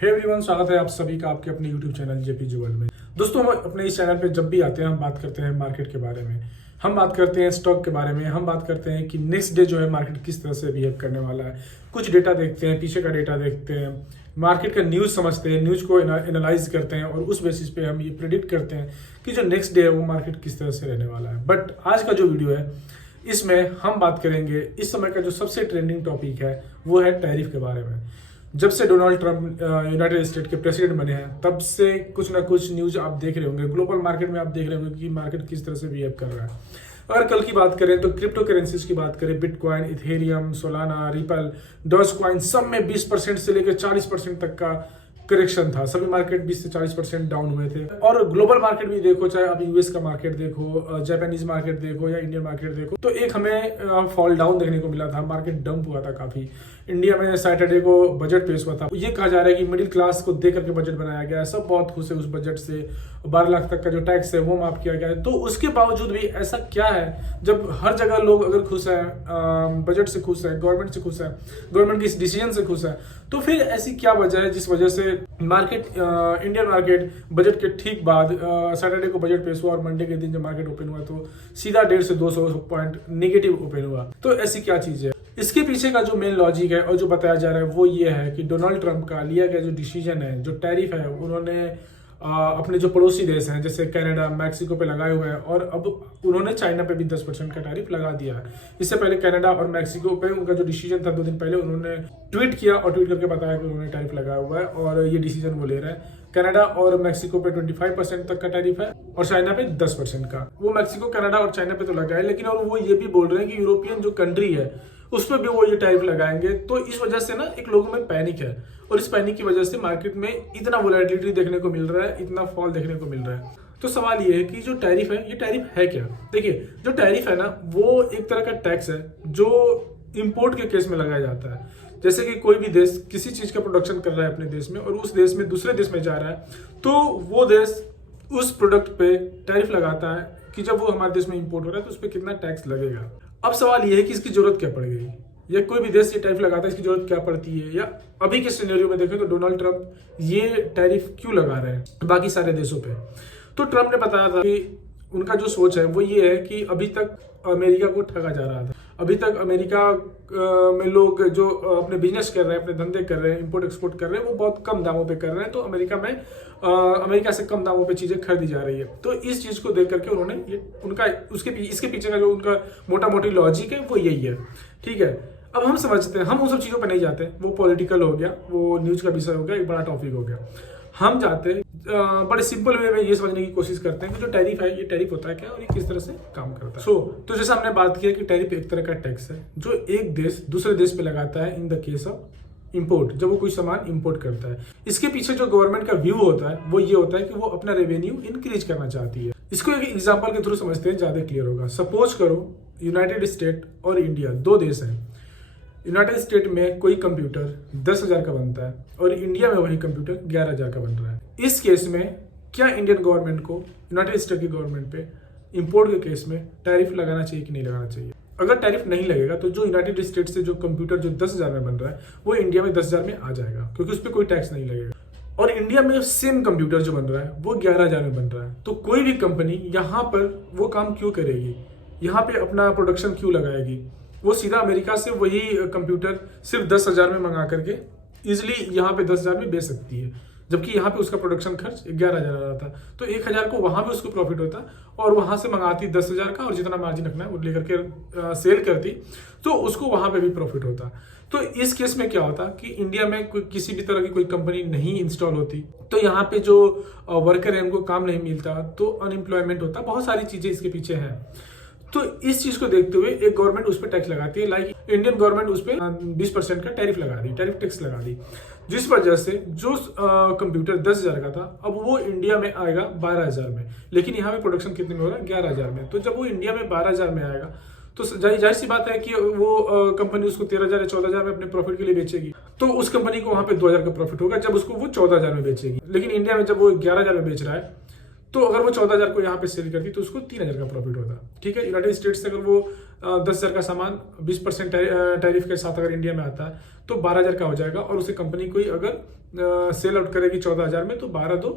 Hey everyone, स्वागत है आप सभी का आपके अपने यूट्यूब चैनल जेपी वर्ल्ड में। दोस्तों, हम अपने इस चैनल पे जब भी आते हैं हम बात करते हैं मार्केट के बारे में, हम बात करते हैं स्टॉक के बारे में, हम बात करते हैं कि नेक्स्ट डे जो है मार्केट किस तरह से बिहेव करने वाला है। कुछ डेटा देखते हैं, पीछे का डेटा देखते हैं, मार्केट का न्यूज़ समझते हैं, न्यूज़ को एनालाइज करते हैं और उस बेसिस पे हम ये प्रिडिक्ट करते हैं कि जो नेक्स्ट डे है वो मार्केट किस तरह से रहने वाला है। बट आज का जो वीडियो है इसमें हम बात करेंगे इस समय का जो सबसे ट्रेंडिंग टॉपिक है वो है टैरिफ के बारे में। जब से डोनाल्ड ट्रंप यूनाइटेड स्टेट के प्रेसिडेंट बने हैं तब से कुछ ना कुछ न्यूज आप देख रहे होंगे, ग्लोबल मार्केट में आप देख रहे होंगे कि मार्केट किस तरह से बिहेव कर रहा है। अगर कल की बात करें तो क्रिप्टो करेंसीज की बात करें, bitcoin, Ethereum, Solana, ripple, Dogecoin, सब में 20% से लेकर 40% तक का करेक्शन था। सभी मार्केट 20 से 40% डाउन हुए थे। और ग्लोबल मार्केट भी देखो, चाहे आप यूएस का मार्केट देखो, जापानीज मार्केट देखो या इंडियन मार्केट देखो, तो एक हमें फॉल डाउन देखने को मिला था। मार्केट डंप हुआ था काफी। इंडिया में सैटरडे को बजट पेश हुआ था। ये कहा जा रहा है कि मिडिल क्लास को देख करके बजट बनाया गया है, सब बहुत खुश है उस बजट से। 12 लाख तक का जो टैक्स है वो माफ किया गया है। तो उसके बावजूद भी ऐसा क्या है, जब हर जगह लोग अगर खुश है, बजट से खुश है, गवर्नमेंट से खुश है, गवर्नमेंट की इस डिसीजन से खुश है, तो फिर ऐसी क्या वजह है जिस वजह से मार्केट, इंडियन मार्केट बजट के ठीक बाद सैटरडे को बजट पेश हुआ और मंडे के दिन जब मार्केट ओपन हुआ तो सीधा 150 से 200 पॉइंट नेगेटिव ओपन हुआ। तो ऐसी क्या चीज है? इसके पीछे का जो मेन लॉजिक है और जो बताया जा रहा है वो ये है कि डोनाल्ड ट्रंप का लिया गया जो डिसीजन है, जो टैरिफ है, उन्होंने अपने जो पड़ोसी देश हैं जैसे कनाडा, मैक्सिको पे लगाए हुए हैं और अब उन्होंने चाइना पे भी 10% का टैरिफ लगा दिया है। इससे पहले कनाडा और मैक्सिको पे उनका जो डिसीजन था 2 दिन पहले उन्होंने ट्वीट किया और ट्वीट करके बताया कि उन्होंने टैरिफ लगाया हुआ है और ये डिसीजन वो ले रहे हैं। कनाडा और मैक्सिको पे 25% तक का टैरिफ है और चाइना पे 10% का। वो मैक्सिको, कनाडा और चाइना पे तो लगा है, लेकिन और वो ये भी बोल रहे हैं कि यूरोपियन जो कंट्री है उस पर भी वो ये टैरिफ लगाएंगे। तो इस वजह से ना एक लोगों में पैनिक है और इस पैनिक की वजह से मार्केट में इतना वोलेटिलिटी देखने को मिल रहा है, इतना फॉल देखने को मिल रहा है। तो सवाल ये है कि जो टैरिफ है ये टैरिफ है क्या? देखिए, जो टैरिफ है ना वो एक तरह का टैक्स है जो इंपोर्ट के केस में लगाया जाता है। जैसे कि कोई भी देश किसी चीज का प्रोडक्शन कर रहा है अपने देश में और उस देश में दूसरे देश में जा रहा है तो वो देश उस प्रोडक्ट पे टैरिफ लगाता है कि जब वो हमारे देश में इंपोर्ट हो रहा है तो उस पर कितना टैक्स लगेगा। अब सवाल ये है कि इसकी जरूरत क्या पड़ गई, या कोई भी देश ये टैरिफ लगाता है इसकी जरूरत क्या पड़ती है, या अभी के सिनेरियो में देखें तो डोनाल्ड ट्रंप ये टैरिफ क्यों लगा रहे हैं बाकी सारे देशों पे। तो ट्रंप ने बताया था कि उनका जो सोच है वो ये है कि अभी तक अमेरिका को ठगा जा रहा था। अभी तक अमेरिका में लोग जो अपने बिजनेस कर रहे हैं, अपने धंधे कर रहे हैं, इंपोर्ट एक्सपोर्ट कर रहे हैं, वो बहुत कम दामों पे कर रहे हैं। तो अमेरिका में अमेरिका से कम दामों पे चीजें खरीदी जा रही है। तो इस चीज को देख करके उन्होंने ये उनका इसके पीछे का जो उनका मोटा मोटी लॉजिक है वो यही है। ठीक है, अब हम समझते हैं, हम उन सब चीजों पर नहीं जाते, वो पॉलिटिकल हो गया, वो न्यूज का विषय हो गया, एक बड़ा टॉपिक हो गया। हम जाते बड़े सिंपल वे में ये समझने की कोशिश करते हैं कि जो टैरिफ है ये टैरिफ होता है क्या और ये किस तरह से काम करता है। तो जैसे हमने बात की कि टैरिफ एक तरह का टैक्स है जो एक देश दूसरे देश पे लगाता है in the case of import, जब वो कोई सामान इंपोर्ट करता है। इसके पीछे जो गवर्नमेंट का व्यू होता है वो ये होता है कि वो अपना रेवेन्यू इंक्रीज करना चाहती है। इसको एक एग्जाम्पल के थ्रू समझते हैं, ज्यादा क्लियर होगा। सपोज करो यूनाइटेड स्टेट और इंडिया 2 देश हैं। यूनाइटेड स्टेट में कोई कंप्यूटर 10,000 का बनता है और इंडिया में वही कंप्यूटर 11,000 का बन रहा है। इस केस में क्या इंडियन गवर्नमेंट को यूनाइटेड स्टेट की गवर्नमेंट पे इंपोर्ट के केस में टैरिफ लगाना चाहिए कि नहीं लगाना चाहिए? अगर टैरिफ नहीं लगेगा तो जो यूनाइटेड स्टेट से जो कंप्यूटर जो 10,000 में बन रहा है वो इंडिया में 10,000 में आ जाएगा क्योंकि उस पर कोई टैक्स नहीं लगेगा। और इंडिया में सेम कंप्यूटर जो बन रहा है वो 11,000 में बन रहा है। तो कोई भी कंपनी यहाँ पर वो काम क्यों करेगी, यहाँ पे अपना प्रोडक्शन क्यों लगाएगी? वो सीधा अमेरिका से वही कंप्यूटर सिर्फ 10,000 में मंगा करके इजिली यहाँ पे 10,000 में बेच सकती है, जबकि यहाँ पे उसका प्रोडक्शन खर्च 11,000 आ रहा था। तो 1,000 को वहां पे उसको प्रॉफिट होता और वहां से मंगाती 10,000 का और जितना मार्जिन रखना है वो लेकर के सेल करती तो उसको वहां पे भी प्रॉफिट होता। तो इस केस में क्या होता कि इंडिया में किसी भी तरह की कोई कंपनी नहीं इंस्टॉल होती तो यहाँ पे जो वर्कर है उनको काम नहीं मिलता, तो अनएम्प्लॉयमेंट होता, बहुत सारी चीजें इसके पीछे हैं। तो इस चीज को देखते हुए एक गवर्नमेंट उस पर टैक्स लगाती है, लाइक इंडियन गवर्नमेंट उस पर 20% का टैरिफ लगा दी, टैरिफ टैक्स लगा दी, जिस वजह से जो कंप्यूटर 10,000 का था अब वो इंडिया में आएगा 12,000 में। लेकिन यहाँ पे प्रोडक्शन कितने में हो रहा है? 11,000 में। तो जब वो इंडिया में 12,000 में आएगा तो जाहिर सी बात है कि वो कंपनी उसको 13,000 या 14,000 में अपने प्रॉफिट के लिए बेचेगी। तो उस कंपनी को वहां पे 2,000 का प्रॉफिट होगा जब उसको वो 14,000 में बेचेगी। लेकिन इंडिया में जब वो 11,000 में बेच रहा है तो अगर वो 14,000 को यहाँ पे सेल करती तो उसको 3,000 का प्रॉफिट होता। ठीक है, यूनाइटेड स्टेट्स से अगर वो 10,000 का सामान 20% टैरिफ के साथ अगर इंडिया में आता है तो 12,000 का हो जाएगा और उसे कंपनी को अगर सेल आउट करेगी 14,000 में, तो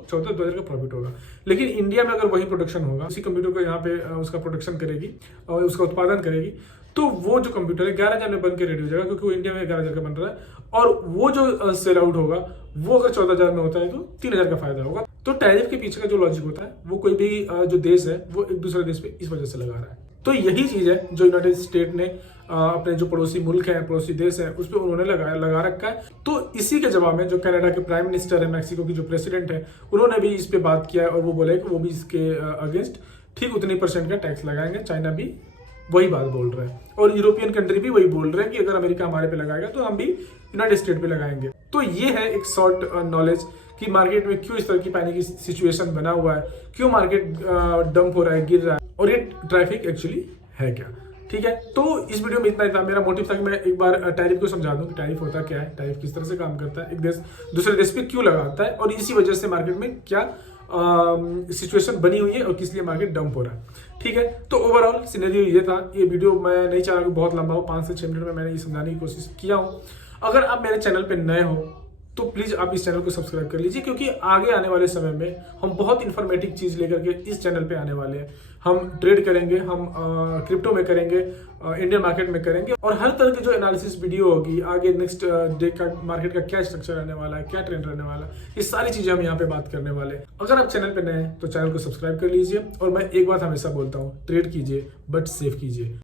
14,000 का प्रॉफिट होगा। लेकिन इंडिया में अगर वही प्रोडक्शन होगा, उसी कंप्यूटर को यहाँ पे उसका प्रोडक्शन करेगी और उसका उत्पादन करेगी, तो वो जो कंप्यूटर है 11,000 में बन के रेडी हो जाएगा, क्योंकि वो इंडिया में 11,000 का बन रहा है। और वो जो सेल आउट होगा वो अगर 14,000 में होता है तो 3,000 का फायदा होगा। तो टैरिफ के पीछे का जो लॉजिक होता है, वो कोई भी जो देश है वो एक दूसरे देश पे इस वजह से लगा रहा है। तो यही चीज है जो यूनाइटेड स्टेट ने अपने जो पड़ोसी मुल्क हैं, पड़ोसी देश हैं, उस पर उन्होंने लगा रखा है। तो इसी के जवाब में जो कनाडा के प्राइम मिनिस्टर है, मैक्सिको की जो प्रेसिडेंट है, उन्होंने भी इस पे बात किया है और वो बोले कि वो भी इसके अगेंस्ट ठीक उतनी % का टैक्स लगाएंगे। चाइना भी वही बात बोल रहा है और यूरोपियन कंट्री भी वही बोल रहे हैं कि अगर अमेरिका हमारे पे लगाएगा तो हम भी यूनाइटेड स्टेट पे लगाएंगे। तो ये है एक शॉर्ट नॉलेज कि मार्केट में क्यों इस तरह की पैनिक की सिचुएशन बना हुआ है, क्यों मार्केट डंप हो रहा है, गिर रहा है, और ये ट्रैफिक एक्चुअली है क्या। ठीक है, तो इस वीडियो में इतना ही था। मेरा मोटिव था कि मैं एक बार टैरिफ को समझा दूं कि टैरिफ होता क्या है, टैरिफ किस तरह से काम करता है, एक देश दूसरे देश पे क्यों लगाता है और इसी वजह से मार्केट में क्या सिचुएशन बनी हुई है और किस लिए मार्केट डंप हो रहा है। ठीक है, तो ओवरऑल सिनेरियो ये था। ये वीडियो मैं नहीं चाह रहा कि बहुत लंबा हो, 5 से 6 मिनट में मैंने ये समझाने की कोशिश किया हूँ। अगर आप मेरे चैनल पे नए हो तो प्लीज आप इस चैनल को सब्सक्राइब कर लीजिए, क्योंकि आगे आने वाले समय में हम बहुत इन्फॉर्मेटिव चीज लेकर के इस चैनल पे आने वाले हैं। हम ट्रेड करेंगे, हम क्रिप्टो में करेंगे, इंडियन मार्केट में करेंगे, और हर तरह की जो एनालिसिस वीडियो होगी, आगे नेक्स्ट डे का मार्केट का क्या स्ट्रक्चर रहने वाला है, क्या ट्रेंड रहने वाला है, ये सारी चीजें हम यहाँ पे बात करने वाले हैं। अगर आप चैनल पे नए हैं तो चैनल को सब्सक्राइब कर लीजिए। और मैं एक बात हमेशा बोलता हूँ, ट्रेड कीजिए बट सेफ कीजिए।